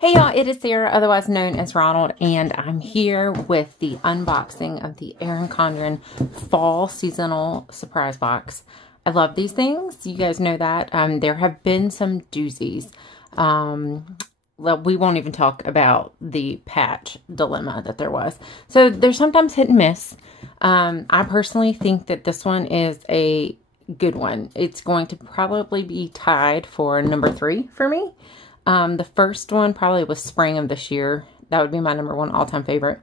Hey y'all, it is Sarah, otherwise known as Ronald, and I'm here with the unboxing of the Erin Condren Fall Seasonal Surprise Box. I love these things. You guys know that. There have been some doozies. Well, we won't even talk about the patch dilemma that there was. So they're sometimes hit and miss. I personally think that this one is a good one. It's going to probably be tied for number 3 for me. The first one probably was spring of this year. That would be my number 1 all-time favorite.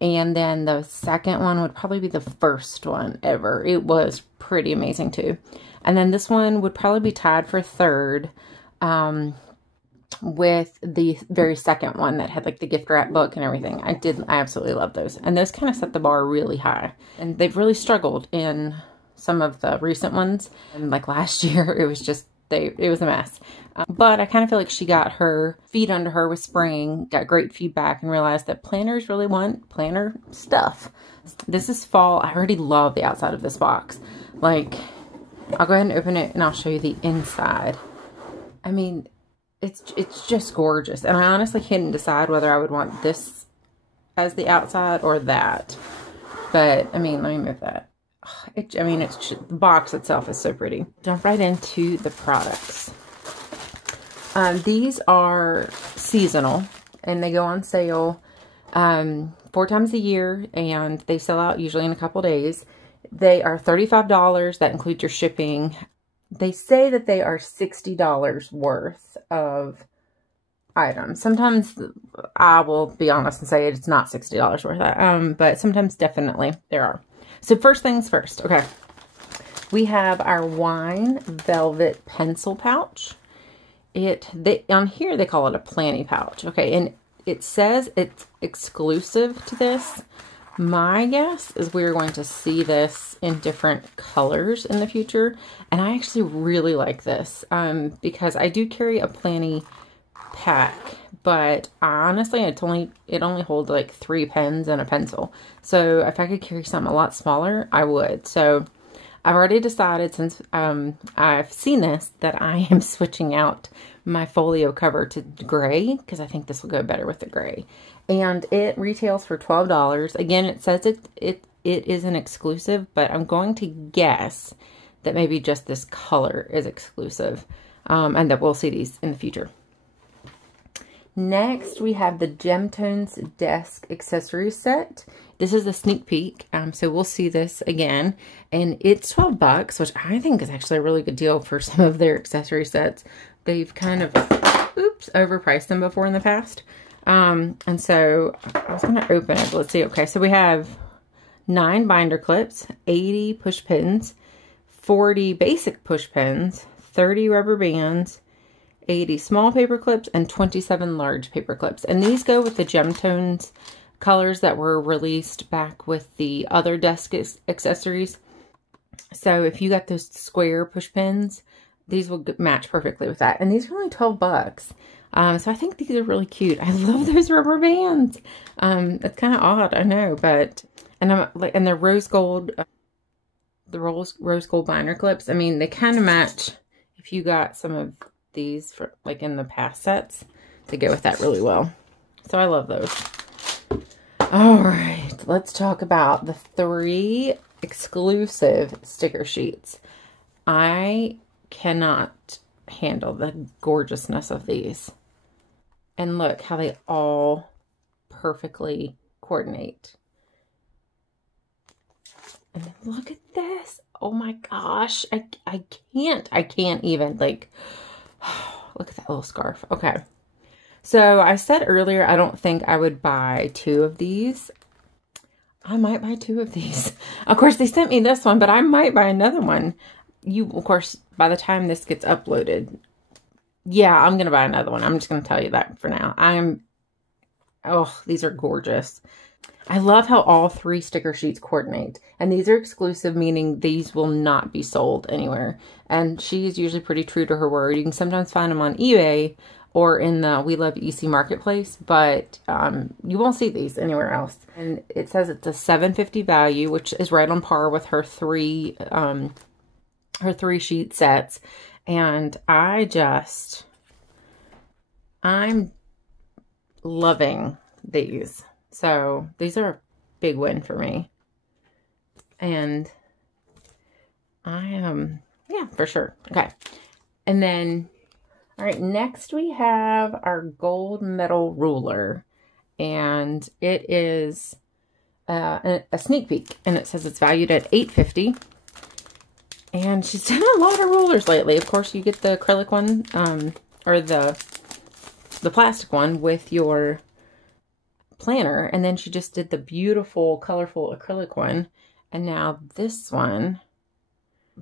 And then the second one would probably be the first one ever. It was pretty amazing too. And then this one would probably be tied for third with the very second one that had like the gift wrap book and everything. I absolutely love those. And those kind of set the bar really high. And they've really struggled in some of the recent ones. And like last year, it was just it was a mess. But I kind of feel like she got her feet under her with spring, got great feedback, and realized that planners really want planner stuff. This is fall. I already love the outside of this box. Like, I'll go ahead and open it and I'll show you the inside. I mean, it's just gorgeous. And I honestly couldn't decide whether I would want this as the outside or that. But, I mean, let me move that. The box itself is so pretty. Jump right into the products. These are seasonal and they go on sale 4 times a year, and they sell out usually in a couple days. They are $35. That includes your shipping. They say that they are $60 worth of items. Sometimes I will be honest and say it's not $60 worth, but sometimes definitely there are. So first things first, okay. We have our wine velvet pencil pouch. On here they call it a planny pouch, okay, and it says it's exclusive to this. My guess is we're going to see this in different colors in the future, and I actually really like this because I do carry a planny pack, but honestly it only holds like 3 pens and a pencil. So if I could carry something a lot smaller, I would. So I've already decided, since I've seen this, that I am switching out my folio cover to gray because I think this will go better with the gray. And it retails for $12. Again, it says it is an exclusive, but I'm going to guess that maybe just this color is exclusive, and that we'll see these in the future. Next, we have the Gemtones Desk Accessory Set. This is a sneak peek, so we'll see this again. And it's $12, which I think is actually a really good deal for some of their accessory sets. They've kind of, overpriced them before in the past. And so I was going to open it. Let's see. Okay, so we have 9 binder clips, 80 push pins, 40 basic push pins, 30 rubber bands, 80 small paper clips, and 27 large paper clips. And these go with the Gemtones colors that were released back with the other desk accessories. So if you got those square push pins, these will match perfectly with that. And these are only $12. So I think these are really cute. I love those rubber bands. It's kind of odd, I know, but and they're rose gold. The rose gold binder clips. I mean, they kind of match. If you got some of these for like in the past sets, to go with that really well. So I love those. All right, let's talk about the 3 exclusive sticker sheets. I cannot handle the gorgeousness of these. And look how they all perfectly coordinate. And look at this. Oh my gosh. I can't even, like, look at that little scarf. Okay. So I said earlier, I don't think I would buy 2 of these. I might buy 2 of these. Of course, they sent me this one, but I might buy another one. Of course, by the time this gets uploaded, yeah, I'm going to buy another one. I'm just going to tell you that for now. Oh, these are gorgeous. I love how all 3 sticker sheets coordinate. And these are exclusive, meaning these will not be sold anywhere. And she is usually pretty true to her word. You can sometimes find them on eBay or in the We Love EC Marketplace, but you won't see these anywhere else. And it says it's a $7.50 value, which is right on par with her 3 sheet sets. And I'm loving these. So these are a big win for me. And I am, yeah, for sure. Okay. And then, all right, next we have our gold medal ruler. And it is a sneak peek. And it says it's valued at $8.50. And she's done a lot of rulers lately. Of course, you get the acrylic one, or the plastic one with your planner. And then she just did the beautiful, colorful acrylic one. And now this one.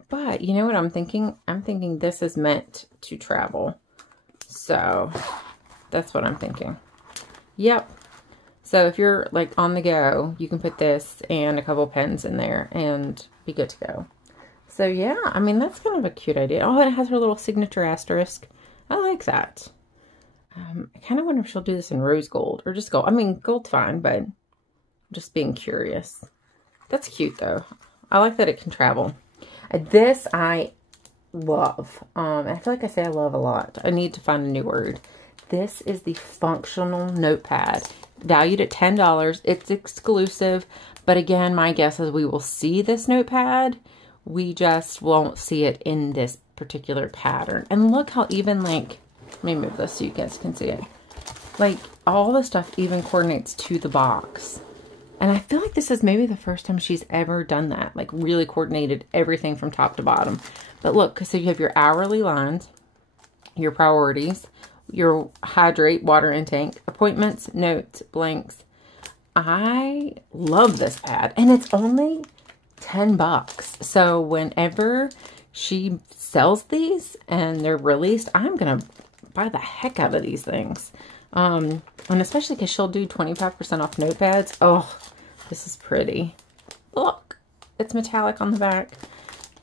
But you know what I'm thinking? I'm thinking this is meant to travel. So that's what I'm thinking. Yep. So if you're like on the go, you can put this and a couple pens in there and be good to go. So yeah, I mean, that's kind of a cute idea. Oh, and it has her little signature asterisk. I like that. I kind of wonder if she'll do this in rose gold or just gold. I mean, gold's fine, but I'm just being curious. That's cute though. I like that it can travel. This I love. I feel like I say I love a lot. I need to find a new word. This is the functional notepad, valued at $10. It's exclusive, but again, my guess is we will see this notepad. We just won't see it in this particular pattern. And look how even, like, let me move this so you guys can see it. Like, all the stuff even coordinates to the box. And I feel like this is maybe the first time she's ever done that. Like, really coordinated everything from top to bottom. But look, so you have your hourly lines, your priorities, your hydrate, water intake, appointments, notes, blanks. I love this pad. And it's only $10. So whenever she sells these and they're released, I'm going to buy the heck out of these things. And especially because she'll do 25% off notepads. Oh, this is pretty. Look, it's metallic on the back.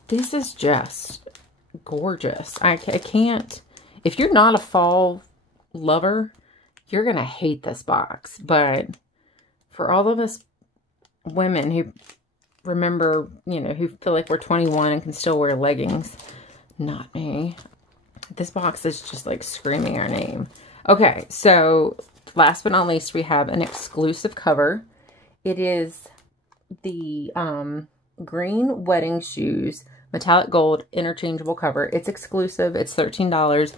This is just gorgeous. I can't, if you're not a fall lover, you're going to hate this box. But for all of us women who remember, you know, who feel like we're 21 and can still wear leggings, not me. This box is just like screaming our name. Okay, so last but not least, we have an exclusive cover. It is the green wedding shoes, metallic gold, interchangeable cover. It's exclusive. It's $13.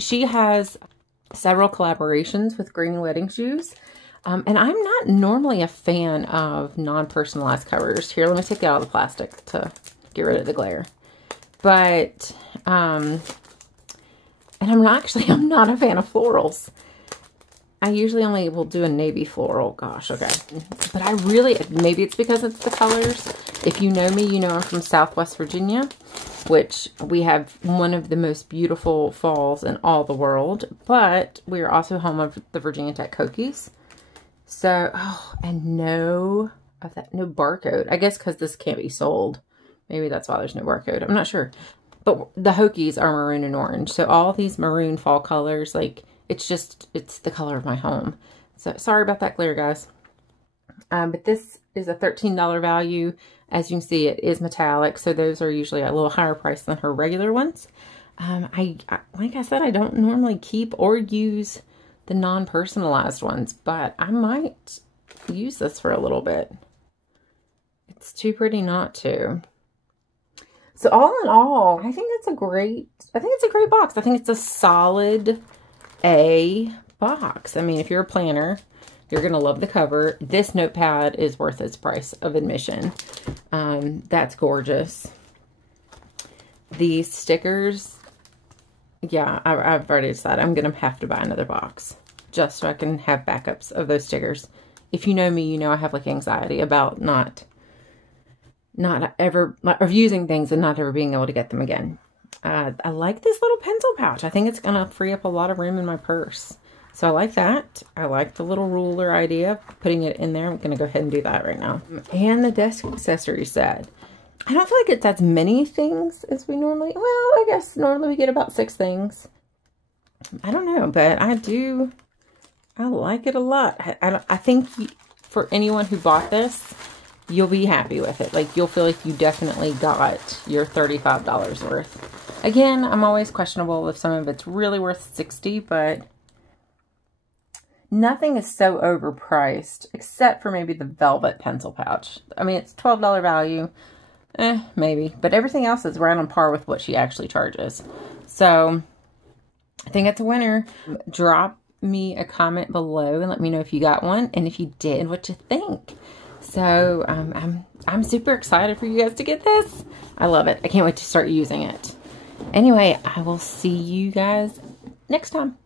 She has several collaborations with green wedding shoes. And I'm not normally a fan of non-personalized covers. Here, let me take it out of the plastic to get rid of the glare. But, and I'm not a fan of florals. I usually only will do a navy floral. Gosh, okay. But I really, maybe it's because it's the colors. If you know me, you know I'm from Southwest Virginia, which we have one of the most beautiful falls in all the world. But we are also home of the Virginia Tech Hokies. So, oh, and no barcode. I guess because this can't be sold. Maybe that's why there's no barcode. I'm not sure. But the Hokies are maroon and orange. So all these maroon fall colors, like, it's the color of my home. So sorry about that glare, guys. But this is a $13 value. As you can see, it is metallic. So those are usually a little higher price than her regular ones. Like I said, I don't normally keep or use the non-personalized ones, but I might use this for a little bit. It's too pretty not to. So all in all, I think it's a great box. I think it's a solid A box. I mean, if you're a planner, you're going to love the cover. This notepad is worth its price of admission. That's gorgeous. These stickers, yeah, I've already decided I'm going to have to buy another box just so I can have backups of those stickers. If you know me, you know I have like anxiety about not ever, of using things and not ever being able to get them again. I like this little pencil pouch. I think it's going to free up a lot of room in my purse. So I like that. I like the little ruler idea, putting it in there. I'm going to go ahead and do that right now. And the desk accessory set. I don't feel like it's as many things as we normally, well, I guess normally we get about 6 things. I don't know, but I like it a lot. I think for anyone who bought this, you'll be happy with it. Like, you'll feel like you definitely got your $35 worth. Again, I'm always questionable if some of it's really worth $60, but nothing is so overpriced, except for maybe the velvet pencil pouch. I mean, it's $12 value. Maybe. But everything else is right on par with what she actually charges. So, I think it's a winner. Drop me a comment below and let me know if you got one. And if you did, what you think. So, I'm super excited for you guys to get this. I love it. I can't wait to start using it. Anyway, I will see you guys next time.